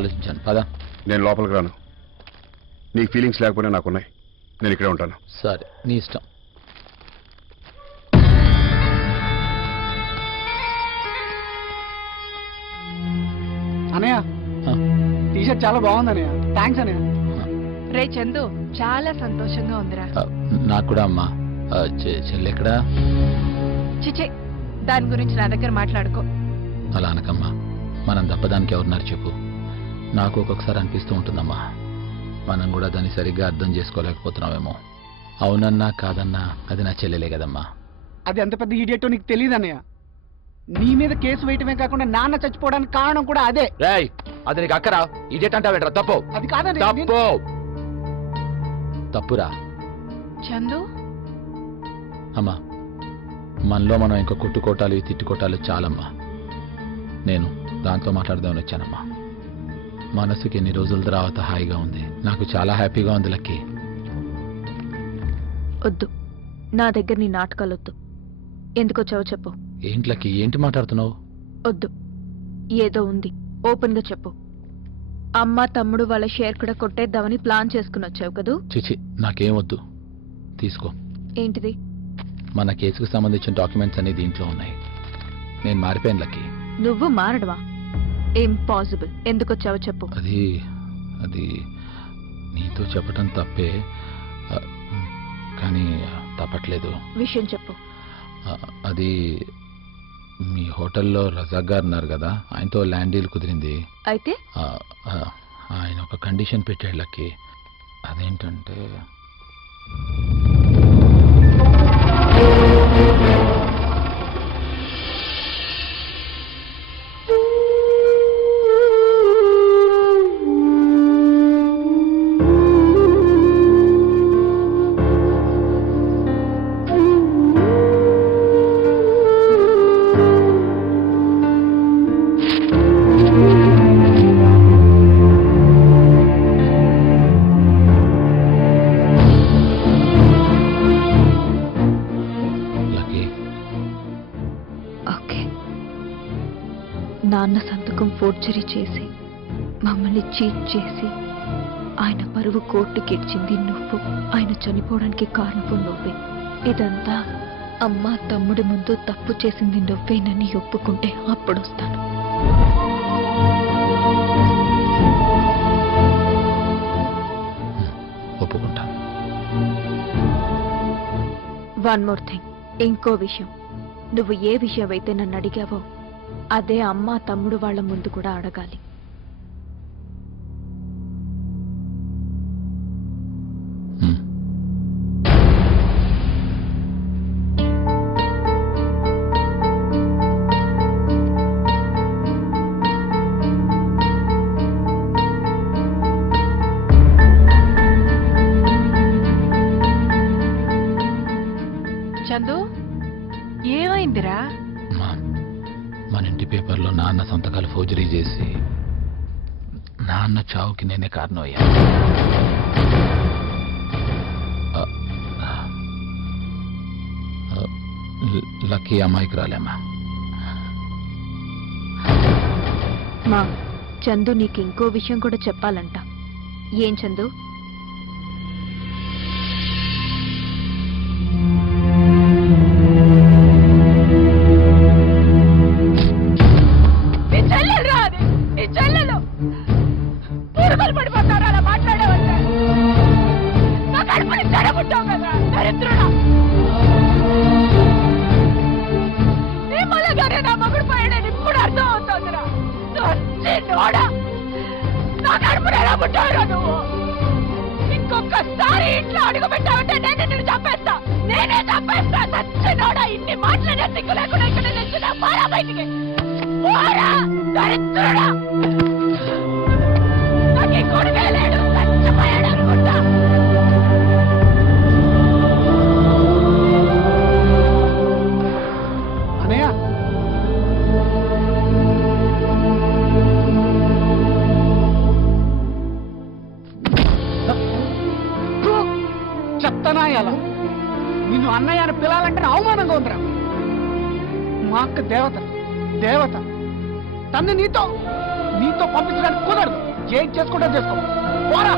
ఆలోచించాను. పదా నేను లోపలికి రాను. నీకు ఫీలింగ్స్ లేకపోయినా నాకున్నాయి. నేను ఇక్కడే ఉంటాను. సరే, నీ ఇష్టం. అనయ్య టీషర్ట్ చాలా బాగుంది అనయ్య. థ్యాంక్స్ అనయ్య. రే చందు, చాలా సంతోషంగా ఉందిరా. నాకు కూడా అమ్మా. చెల్లి ఎక్కడా? చిచే, దాని గురించి నా దగ్గర మాట్లాడుకో. అలా అనకమ్మా. మనం తప్పదానికి ఎవరున్నారు చెప్పు. నాకు ఒక్కొక్కసారి అనిపిస్తూ ఉంటుందమ్మా, మనం కూడా దాన్ని సరిగ్గా అర్థం చేసుకోలేకపోతున్నామేమో. అవునన్నా కాదన్నా అది నా చెల్లెలే కదమ్మా. అది ఎంత పెద్ద ఇడియటో నీకు తెలియదు అన్నయ్య. నీ మీద కేసు వేయటమే కాకుండా నాన్న చచ్చిపోవడానికి కారణం కూడా అదే. రేయ్, అది నీకు అక్కరా? ఇదేట్ అంటావేంట్రా? తప్పు. అది కాదని తప్పు. తప్పురా చందు. అమ్మా, మనలో మనం ఇంకా కొట్టుకోటాలు తిట్టుకోటాలు చాలమ్మా. నేను దాంతో మాట్లాడదామని వచ్చానమ్మా. మనసుకి ఎన్ని రోజుల తర్వాత హాయిగా ఉంది. నాకు చాలా హ్యాపీగా ఉంది లక్కీ. వద్దు, నా దగ్గర నీ నాటకాలు వద్దు. ఎందుకు వచ్చావో చెప్పు. ఏంటి లక్కీ, ఏంటి మాట్లాడుతున్నావు? వద్దు, ఏదో ఉంది, ఓపెన్ గా చెప్పు. అమ్మ తమ్ముడు వాళ్ళ షేర్ కూడా కొట్టేద్దామని ప్లాన్ చేసుకుని వచ్చావు కదూ? చిచి, నాకేం వద్దు. తీసుకో. ఏంటిది? మన కేసుకు సంబంధించిన డాక్యుమెంట్స్ అన్ని దీంట్లో ఉన్నాయి. నేను మారిపోయాను లక్కీ. నువ్వు మారడవా? ఇంపాసిబుల్. ఎందుకు వచ్చావో చెప్పు. అది నీతో చెప్పటం తప్పే, కానీ తప్పట్లేదు. విషయం చెప్పు. అది మీ హోటల్లో రజాక్ గారు ఉన్నారు కదా, ఆయనతో ల్యాండ్ డీల్ కుదిరింది. అయితే ఆయన ఒక కండిషన్ పెట్టాడు లక్కీ. అదేంటంటే నాన్న సంతకం ఫోర్జరీ చేసి మమ్మల్ని చీట్ చేసి ఆయన పరువు కోర్టుకిచ్చింది నువ్వు. ఆయన చనిపోవడానికి కారణం నువ్వే. ఇదంతా అమ్మ తమ్ముడి ముందు తప్పు చేసింది నువ్వేనని ఒప్పుకుంటే అప్పుడొస్తాను. ఒప్పుకుంటా. వన్ మోర్ థింగ్, ఇంకో విషయం. నువ్వు ఏ విషయం అయితే నన్ను అడిగావో అదే అమ్మ తమ్ముడు వాళ్ళ ముందు కూడా అడగాలి. చందు, ఏమైందిరా? మన ఇంటి పేపర్లో నాన్న సంతకాలు ఫోర్జరీ చేసి నాన్న చావుకి నేనే కారణం అయ్యా. లక్కీ అమ్మాయికి రాలేమ్మా. మా చందు నీకు ఇంకో విషయం కూడా చెప్పాలంట. ఏం చందు? ఇంకొకసారి ఇంట్లో అడుగు పెట్టావంటే నేనే నిన్ను చంపేస్తా. నేనే చంపేస్తా. సచ్చినోడా, ఇన్ని మాట్లాడే సిగ్గు లేకుండా ఇక్కడ నిల్చున్నా. పోరా బయటికి, పోరా దరిద్రుడా. నాకు ఈ కొడుకే లేడు, చచ్చిపోయాడు అనుకుంటా. అనయ్య, చెప్తానా అలా నిన్ను అన్నయ్య అని పిలాలంటే అవమానంగా ఉందిరా. మా అక్క దేవత దేవత. తన్ని నీతో పంపించడానికి కుదరదు. ఏం చేసుకుంటా చేసుకో పోరా